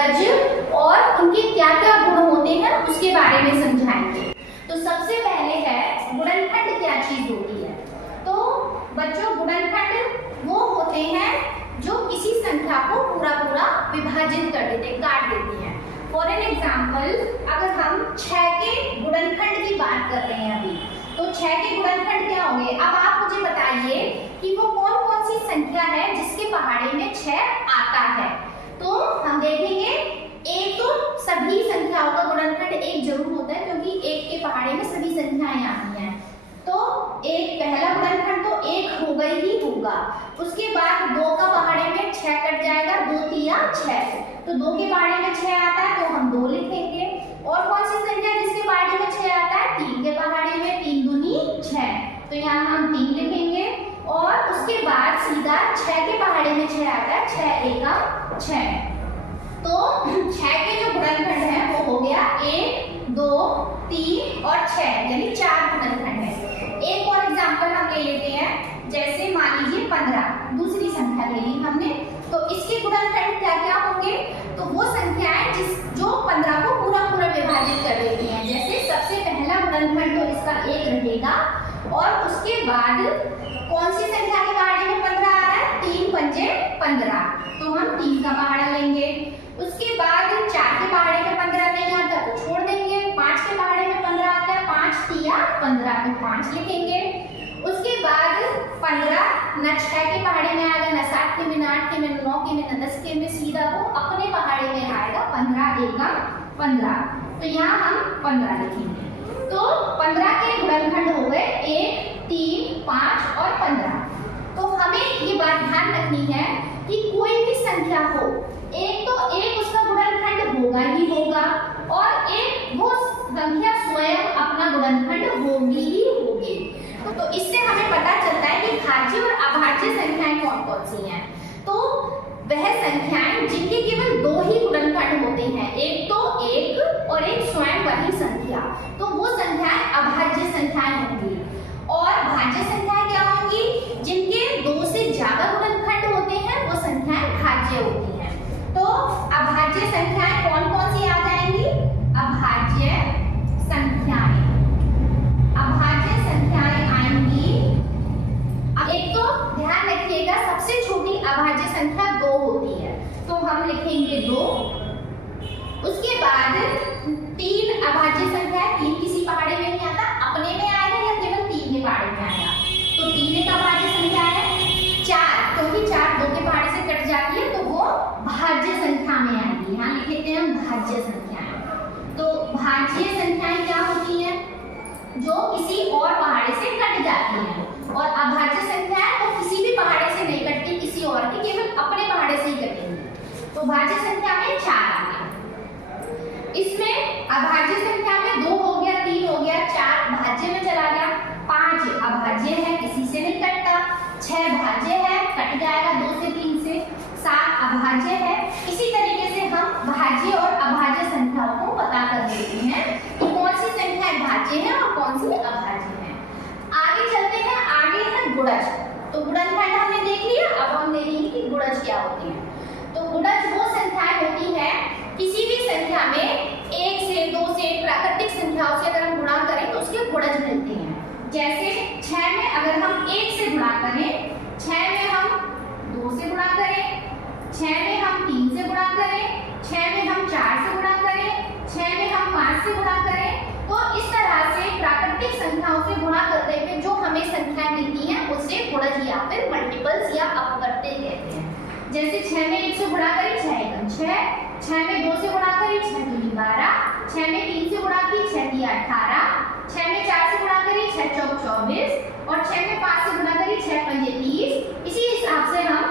गुणज और उनके क्या क्या गुण होते हैं उसके बारे में समझाएंगे। तो सबसे पहले है गुणनखंड क्या चीज होती है। तो बच्चों गुणनखंड वो होते हैं जो किसी संख्या को पूरा पूरा विभाजित कर देते, काट देती हैं। फॉर एन एग्जाम्पल अगर हम 6 के गुणनखंड की बात कर रहे हैं अभी, तो 6 के गुणनखंड क्या होंगे। अब आप मुझे बताइए कि वो कौन कौन सी संख्या है जिसके पहाड़े में 6 आता है। तो हम देखेंगे एक तो सभी संख्याओं का गुणनखंड एक जरूर होता है, क्योंकि एक के पहाड़े में सभी संख्याएं आती हैं। तो एक पहला गुणनखंड तो एक होगा ही होगा। उसके बाद 2 का पहाड़े में 6 कट जाएगा, 2 तिया 6, तो 2 के पहाड़े में 6 आता है तो हम 2 लिखेंगे। और कौन सी संख्या जिसके पहाड़े में 6 आता है, 3 के पहाड़े में 3 दूनी 6, तो यहाँ हम 3 लिखेंगे। और उसके बाद सीधा 6 के पहाड़े में 6 आता है, 6 एका 6, तो 6 के जो गुणनखंड है वो हो गया 1 2 3 और 6, यानी 4 गुणनखंड है। एक और एग्जांपल हम ले लेते हैं, जैसे मान लीजिए 15, दूसरी संख्या ले ली हमने, तो इसके गुणनखंड क्या क्या होंगे। तो वो संख्याएं जो 15 को पूरा पूरा विभाजित कर देती हैं। जैसे सबसे पहला गुणनखंड तो इसका 1 रहेगा, और उसके बाद कौन सी संख्या के पहाड़े में 15 आ रहा है, 3 पंजे 15, तो हम 3 का पहाड़ा लेंगे। उसके बाद 4 के पहाड़े में 15 नहीं आता तो छोड़ देंगे। 5 के पहाड़े में 15 आता है, 5 तिया 15, तो 5 लिखेंगे। उसके बाद 15 न 6 के पहाड़े में आएगा, न 7 के में, न 8 के में, न 9 के में, न 10 के में, सीधा वो अपने पहाड़े में आएगा 15 एका 15, तो यहाँ हम 15 लिखेंगे। तो 15 के गुणनखंड हो गए 1 3 5 और 15। तो हमें ये बात ध्यान रखनी है कि कोई भी संख्या हो, एक तो एक उसका गुणनखंड होगा ही होगा, और एक वो संख्या स्वयं अपना गुणनखंड होगी ही होगी। तो इससे हमें पता चलता है कि भाज्य और अभाज्य संख्याएं कौन कौन सी हैं। तो वह संख्याएं जिनके केवल 2 ही गुणनखंड होते हैं, एक तो एक और एक स्वयं वही संख्या, तो वो संख्याएं अभाज्य संख्याएं होंगी। और भाज्य संख्याएं क्या होंगी, जिनके 2 से ज्यादा गुणनखंड होते हैं वो संख्याएं भाज्य होती हैं। तो अभाज्य संख्याएं कौन कौन सी आ जाएंगी, अभाज्य संख्याएं, अभाज्य संख्याएं आएंगी। अब एक तो ध्यान रखिएगा सबसे छोटी अभाज्य संख्या 2 होती है, तो हम लिखेंगे 2। उसके बाद 3 अभाज्य संख्या, 3 किसी पहाड़े में नहीं आता, अपने में आएगा या केवल 3 के पहाड़े में आएगा, तो 3 एक अभाज्य संख्या है। 4, क्योंकि 4 2 के पहाड़े से कट जाती है तो वो भाज्य संख्या में आएगी, यहाँ लिख लेते हैं हम भाज्य संख्याएं। तो भाज्य संख्याएं क्या होती हैं, जो किसी और पहाड़े से कट जाती हैं, और अभाज्य संख्याएं वो किसी भी पहाड़े से नहीं कटती, किसी और के, केवल अपने पहाड़े से ही कटेंगी। तो भाज्य संख्या में 4 आ गया। इसमें अभाज्य संख्या में 2 हो गया, 3 हो गया, 4 भाज्य में चला गया, 5 अभाज्य है, किसी से नहीं कटता, 6 भाज्य है, कट जाएगा 2 से 3 से, 7 अभाज्य है। इसी तरीके से हम भाज्य और अभाज्य संख्याओं को पता कर लेते हैं कि कौन सी संख्या भाज्य है और कौन सी अभाज्य है। आगे चलते हैं, आगे है गुणज। तो गुणनखंड हमने देख लिया, अब हम देखेंगे कि गुणज क्या होते हैं। तो गुणज वो संख्याएं होती है, किसी भी संख्या में 1 से 2 से प्राकृतिक संख्याओं से अगर हम गुणा करें तो उसके गुणज मिलते हैं। जैसे 6 में अगर हम 1 से गुणा करें, 6 में हम 2 से गुणा करें, 6 में हम 3 से गुणा करें, 6 में हम 4 से गुणा करें, 6 में हम 5 से गुणा करें, तो इस तरह से प्राकृतिक संख्याओं से गुणा करते हुए जो हमें संख्याएं मिलती हैं उसे गुणज या फिर मल्टीपल्स या अपवर्त्य कहते हैं। जैसे 6 में 1 से गुणा करें 6 एकम 6, 6 में 2 से गुणा करें 6 दूनी 12, 6 में 3 से गुणा की 6 तिया 18, 6 में 4 से गुणा करें 6 चौक 24, और 6 में 5 से गुणा करें 6 पंजे 30। इसी हिसाब से हम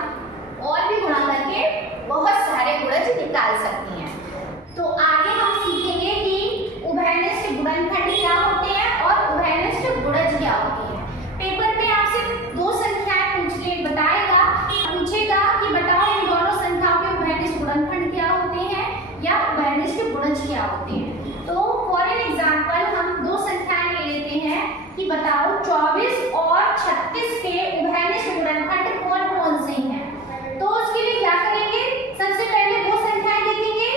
और भी गुणा करके बहुत सारे गुणज निकाल सकते हैं। तो आगे हम सीखेंगे कि उभयनिष्ठ गुणनखंड क्या होते हैं और उभयनिष्ठ गुणज क्या होते हैं। पेपर में आपसे 2 संख्याएं पूछेगा कि बताओ इन दोनों संख्याओं के उभयनिष्ठ गुणनखंड क्या होते हैं या उभयनिष्ठ गुणज क्या होते हैं। तो फॉर एन एग्जांपल हम 2 संख्याएं ले लेते हैं कि बताओ 24 और 36 के उभयनिष्ठ गुणनखंड कौन कौन से हैं। तो उसके लिए क्या करेंगे, सबसे पहले वो संख्याएं देखेंगे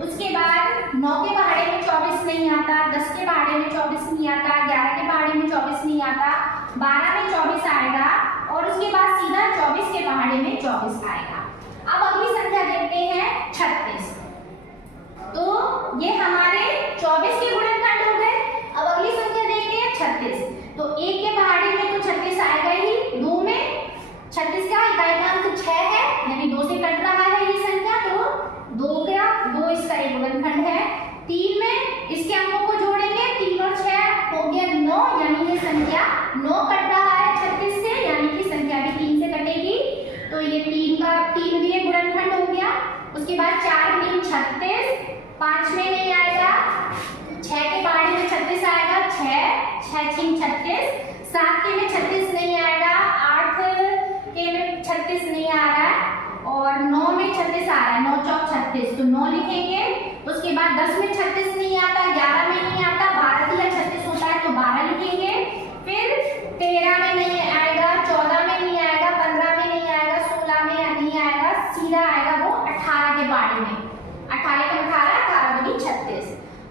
उसके बाद 9 के पहाड़े में 24 नहीं आता, 10 के पहाड़े में 24 नहीं आता, 11 के पहाड़े में 24 नहीं आता, 12 में 24 आएगा और उसके बाद सीधा 24 के पहाड़े में 24 आएगा। अब अगली संख्या देखते हैं 36। तो ये हमारे 24 के गुणनखंड हो गए। अब अगली संख्या देखते हैं 36। तो 1 के पहाड़े में तो 36 आएगा ही, 2 में 36 का इकाई का अंक 6 है, यानी 2 से कट रहा है ये संख्या, तो 2 इसका एक गुणनखंड है। 3 में इसके अंकों को जोड़ेंगे, 3 और 6 हो गया 9, यानी ये संख्या 9 कट रहा है 36 से, यानी कि संख्या भी 3 से कटेगी, तो ये 3 भी एक गुणनखंड हो गया। उसके बाद 4 3 36, 5 में नहीं आएगा, 6 के पहाड़े में 36 आएगा, 6 6 36, 7 के में 36 नहीं आएगा, 8 के में 36 नहीं आ रहा है और 9 में 36 आ रहा है, 9 चौक 36, तो 9 लिखेंगे। उसके बाद 10 में 36 नहीं आता, 11 में नहीं आता, 12 दिया 36 होता है तो 12 लिखेंगे। फिर 13 में नहीं आएगा, 14 में नहीं आएगा, 15 में नहीं आएगा, 16 में नहीं आएगा, सीधा आएगा वो 18 के पहाड़े में, 18 का 18 दूनी 36,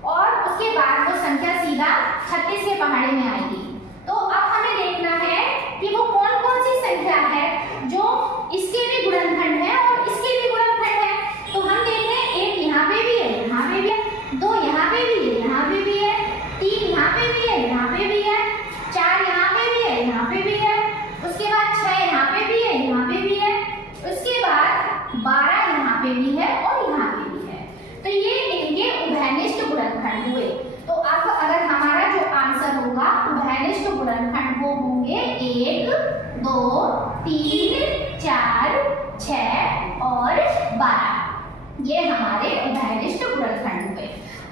और उसके बाद वो संख्या सीधा 36 के पहाड़े में आएगी। तो अब हमें देखना है कि वो कौन कौन सी संख्या है जो इसके भी गुणनखंड है और इसके भी गुणनखंड है। तो हम देख रहे हैं 1 यहाँ पे भी है, यहाँ पे भी है, 2 यहाँ पे भी है, यहाँ पे भी है, 3 यहाँ पे भी है, यहाँ पे भी है, 4 यहाँ पे भी है, यहाँ पे भी है, उसके बाद 6 यहाँ पे भी है, यहाँ पे भी है, उसके बाद 12 यहाँ पे भी है और यहाँ पे भी है। तो ये इनके उभयनिष्ठ गुणनखंड हुए। तो अब अगर हमारा जो आंसर होगा उभयनिष्ठ गुणनखंड वो होंगे 1 2 3 4 6 और 12, ये हमारे उभयनिष्ठ गुणनखंड हुए।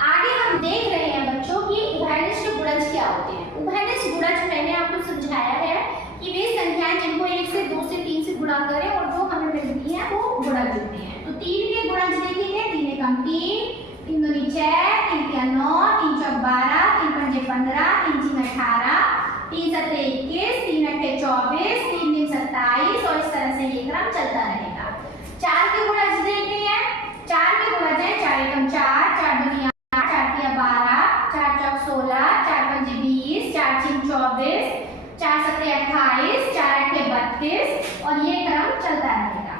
आगे हम देख रहे हैं बच्चों कि उभयनिष्ठ गुणज क्या होते हैं। उभयनिष्ठ गुणज मैंने आपको समझाया है कि वे संख्याएं जिनको 1 से 2 से 3 से गुणा करें और जो हमें मिलती हैं वो गुणज होते हैं। तो 3 के गुणज देखेंगे, 3 एकम 3, 3 दूनी 6, 3 तिया 9, 3 चौक 12, 3 पंजे 15, 3 छीन 18, 3 सत्ते 21, 3 अट्ठे 24, 3 दिन 27 और इस तरह से ये क्रम चलता रहेगा। 4 के गुणज देखते हैं। 4 के गुणज है 4 एकम 4, 4 दूनी 8, 4 तिया 12, 4 चौक 16, 4 पंजे 20, 4 छीन 24, 4 सत्ते 28, 4 अट्ठे 32 और ये क्रम चलता रहेगा।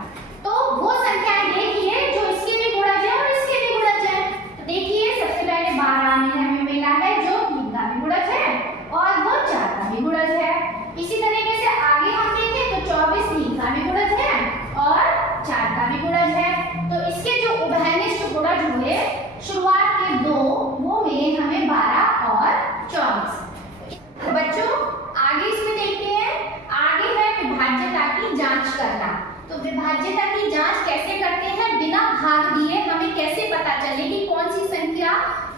तो वो संख्याएं देखिए जो इसके भी गुणज है और इसके भी गुणज है। तो देखिए सबसे पहले 12 में हमें मिला है जो 3 का भी गुणज है और वो 4 का भी गुणज है। इसी तरीके से आगे हम देखें तो 24 3 का भी गुणज है और 4 का भी गुणज है। तो इसके जो उभयनिष्ठ गुणज हुए शुरुआत के 2 वो मिले हमें 12 और 24। बच्चों आगे इसमें देखते हैं, आगे है विभाज्यता की जांच करना। तो विभाज्यता की जांच कैसे करते हैं, बिना भाग दिए हमें कैसे पता चले कि कौन सी संख्या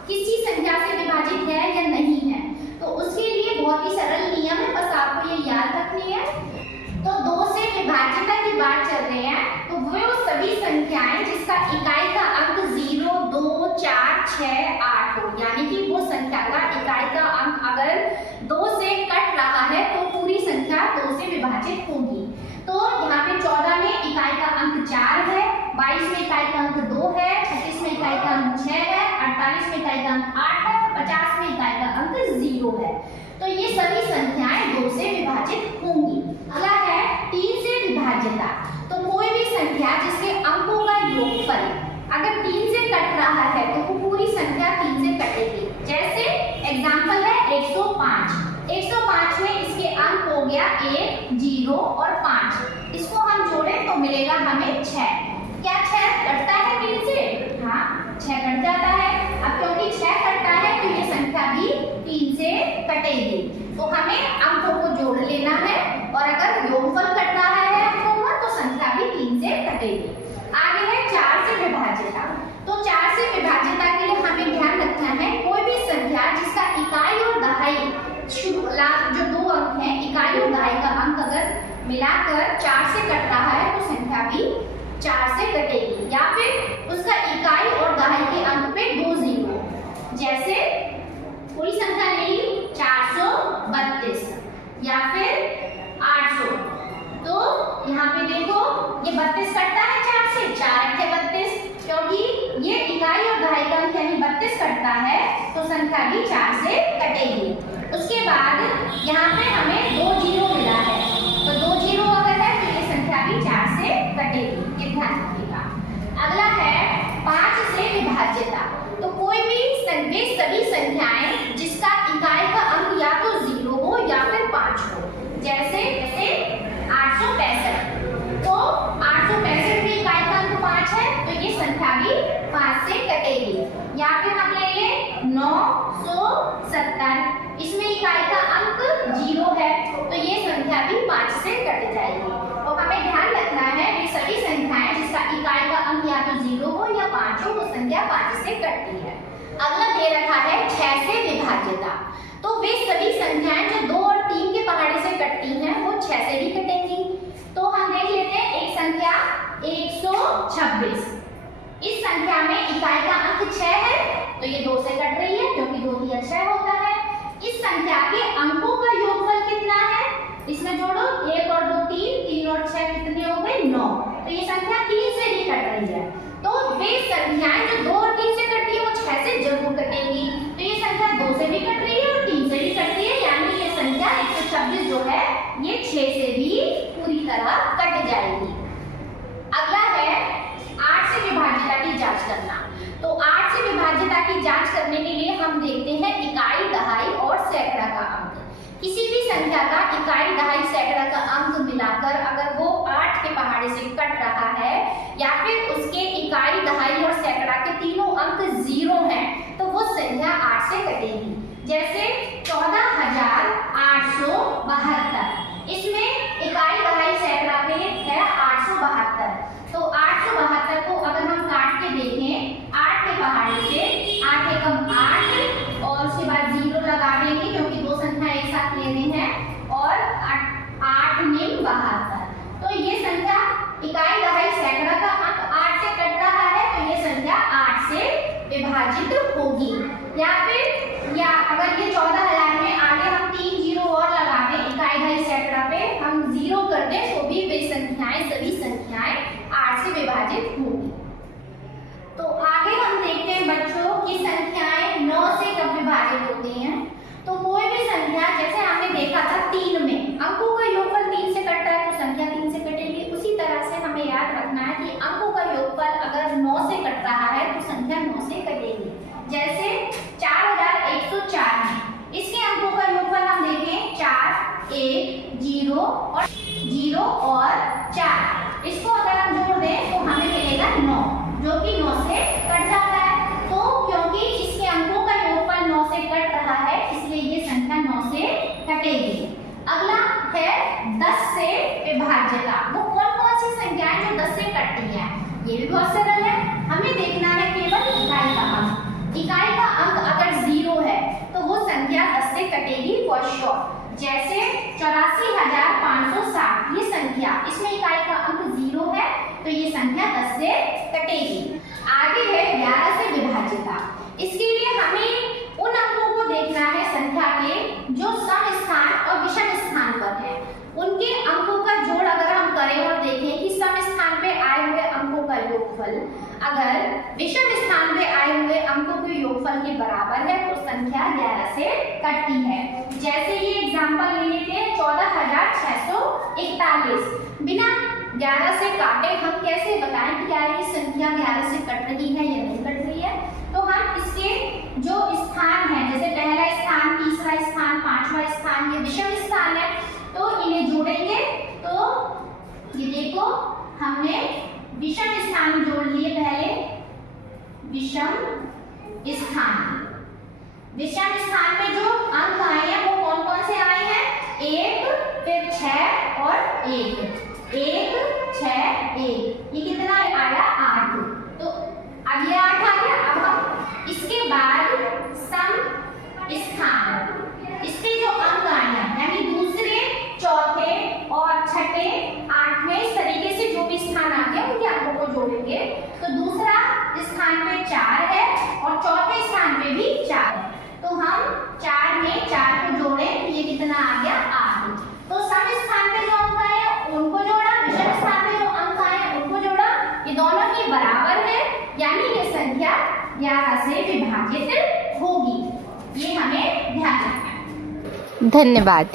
किसी संख्या से विभाजित है या नहीं है। तो उसके लिए बहुत ही सरल नियम है, बस आपको ये याद रखनी है। तो 2 से विभाज्यता की बात चल रही है, तो वो सभी संख्याएं जिसका इकाई का अंक 0 2 4 6 8 हो, यानी कि वो संख्या का इकाई का अंक अगर 2 से कट रहा है तो पूरी संख्या 2 से विभाजित होगी। तो यहाँ पे 14 में इकाई का अंक 4 है, 22 में इकाई का अंक 2 है, 36 में इकाई का अंक 6 है, 48 में इकाई का अंक 8 है, 50 में इकाई का अंक 0 है। तो ये सभी संख्याएं 2 से विभाजित होंगी। अगला है 3 से विभाज्यता। तो कोई भी संख्या जिसके अंकों का योगफल अगर 3 से कट रहा है तो वो पूरी संख्या 3 से कटेगी। जैसे एग्जांपल है 105। 105 में इसके अंक हो गया 1 0 और 5, इसको हम जोड़ें तो मिलेगा हमें 6। क्या 6 कटता है 3 से? हाँ 6 कट जाता है। अब क्योंकि 6 कटता है तो ये संख्या भी 3 से कटेगी। तो हमें अंकों को जोड़ लेना है और अगर योगफल कट रहा है अंकों का तो संख्या भी 3 से कटेगी। आगे है 4 से विभाज्यता। तो 4 से विभाज्यता के लिए हमें ध्यान रखना है कोई भी संख्या जिसका इकाई और दहाई जो 2 अंक हैं, इकाई और दहाई का अंक अगर मिलाकर 4 से कट रहा है तो संख्या भी 4 से कटेगी। या फिर उसका इकाई और दहाई के अंक पे 2 जीरो, जैसे कोई संख्या ले ली 432 या फिर 800। तो यहाँ पे देखो ये 32 कटता है 4 से, 4 अट्ठे 32, क्योंकि ये इकाई और दहाई कटता है तो संख्या भी 4 से कटेगी। उसके बाद यहाँ पे हमें 2 जीरो मिला है, तो 2 जीरो अगर है तो ये संख्या भी 4 से कटेगी, ये ध्यान रखिएगा। अगला है 5 से विभाज्यता। तो कोई भी वे सभी संख्याएं जिसका इकाई का अंक या तो 0 हो या फिर 5 हो, जैसे 865। तो 865 में इकाई का अंक 5 है तो ये संख्या भी 5 से कटेगी। या फिर हम ले लें 970, इसमें इकाई का अंक 0 है तो ये संख्या भी 5 से कट जाएगी। तो हमें ध्यान रखना है कि सभी संख्याएं जिसका इकाई का अंक या तो 0 हो या 5 हो वो संख्या 5 से कटती है। अगला दे रखा है 6 से विभाज्यता। तो वे सभी संख्याएं जो 2 और 3 के पहाड़े से कटती हैं वो 6 से भी कटेंगी। तो हम देख लेते हैं एक संख्या 126। इस संख्या में इकाई का अंक 6 है तो ये 2 से कट रही है क्योंकि 2 दिया 6 होता है। इस संख्या के अंकों का योगफल कितना है, इसमें जोड़ो 1 और 2 3, 3 और 6 कितने हो गए 9, तो ये संख्या 3 से भी कट रही है। तो वे संख्याएं जो 2 और 3 से कटती है वो 6 से जरूर कटेंगी। तो ये संख्या 2 से भी कट रही है और 3 से भी कटती है, यानी ये संख्या 126 जो है ये 6 से भी पूरी तरह कट जाएगी। अगला है 8 से विभाज्यता की जांच करना। तो 8 से विभाज्यता की जांच करने के लिए हम देखते हैं इकाई, दहाई और सैकड़ा का अंक। किसी भी संख्या का इकाई, दहाई, सैकड़ा का अंक मिलाकर अगर वो 8 के पहाड़े से कट रहा है या फिर उसके इकाई, दहाई और सैकड़ा के तीनों अंक 0 हैं तो वो संख्या 8 से कटेगी। जैसे 14,872, इसमें इकाई, दहाई, सैकड़ा पे है 872। तो 872 को अगर हम काट के देखें 8 के पहाड़े से 8 एकम 8 और उसके बाद 0 लगा देंगे क्योंकि दो संख्या एक साथ ले रहे हैं और 8 निम 72। तो ये संख्या इकाई, दहाई, सैकड़ा का अंक 8 से कट रहा है तो ये संख्या 8 से विभाजित होगी। या फिर अगर ये 14,000 में आगे हम 3 जीरो और लगा दें इकाई, दहाई, सैकड़ा पे हम 0 कर दें तो भी वे संख्याएं सभी संख्याएं 8 से विभाजित होंगी। तो आगे हम देखते हैं बच्चों की संख्याएं 9 से कब विभाजित होती हैं। तो कोई भी संख्या, जैसे हमने देखा था 3 में अंकों का योगफल 3 से कटता है तो संख्या 3 से कटेगी। उसी तरह से हमें याद रखना है कि अंकों का योगफल अगर 9 से कट रहा है तो संख्या 9 से कटेगी। जैसे 4104 में इसके अंकों का योगफल हम देखें 4, 1, 0 और 4। इसको अगर हम जोड़ दें तो हमें मिलेगा 9 जो कि 9 से कट जाता है। तो क्योंकि इसके अंकों का योगफल 9 से कट रहा है इसलिए ये संख्या 9 से कटेगी। अगला है 10 से विभाज्यता। वो कौन कौन सी संख्याएं जो 10 से कटती हैं, ये भी बहुत सरल है। हमें देखना है केवल इकाई का अंक। इकाई का अंक अगर 0 है तो वो संख्या 10 से कटेगी फॉर श्योर। जैसे 84,560 ये संख्या, इसमें इकाई का अंक 0 है तो ये संख्या 10 से कटेगी। आगे है 11 से विभाज्यता। इसके लिए हमें उन अंकों को देखना है संख्या के जो सम स्थान और विषम स्थान पर है। उनके अंकों का जोड़ अगर हम करें और देखें कि सम स्थान पे आए हुए अंकों का योगफल अगर विषम स्थान पे आए हुए अंकों के योगफल के बराबर है तो संख्या 11 से कटती है। जैसे ये एग्जांपल ले लेते हैं 14,641। बिना 11 से काटे हम कैसे बताएं कि क्या ये संख्या 11 से कट रही है या नहीं कट रही है। तो हम इसके जो स्थान है, जैसे पहला स्थान, तीसरा स्थान, पांचवा स्थान, ये विषम स्थान है तो इन्हें जोड़ेंगे। तो ये देखो हमने विषम स्थान जोड़ लिए। पहले विषम स्थान में जो अंक आए हैं वो कौन कौन से आए हैं, 1, फिर 6 और 1, 1, 6, 1, ये कितना आया 8। तो अब ये 8 आ गया। अब हम इसके बाद सम स्थान, इसके जो अंक आए हैं यानी दूसरे, चौथे और छठे, 8वें, इस तरीके से जो भी स्थान आ गया उनके अंकों को जोड़ेंगे। तो दूसरा स्थान पे 4 है और चौथे स्थान पे भी 4 है। तो हम 4 में 4 को जोड़ें तो ये कितना आ गया 8। तो सम स्थान पे जो अंक आए उनको जोड़ा, विषम स्थान पे जो अंक आए उनको जोड़ा, ये दोनों ही बराबर है यानी ये संख्या 11 से विभाजित ये हमें ध्यान रखना है। धन्यवाद।